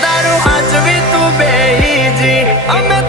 તારું હાચવી તું બેજી અમે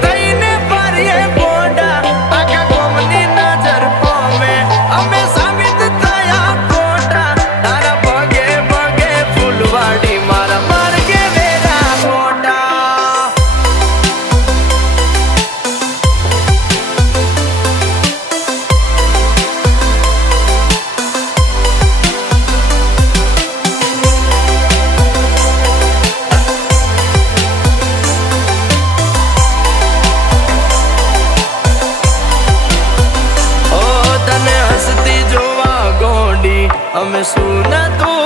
हमें सुना तू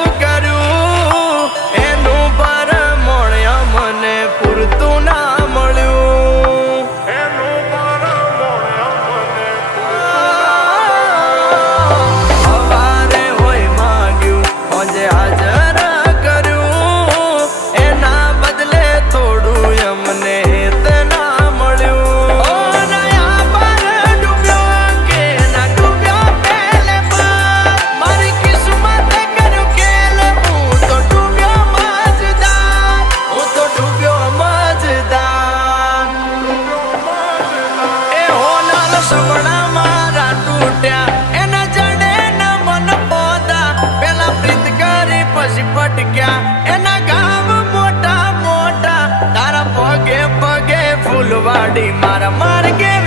સપના મારા તૂટ્યા એના જડે ના મન પોતા પેલા પ્રીત કરી પછી પટક્યા એના ગામ મોટા મોટા તારા પગે પગે ફૂલવાડી મારા માર્ગે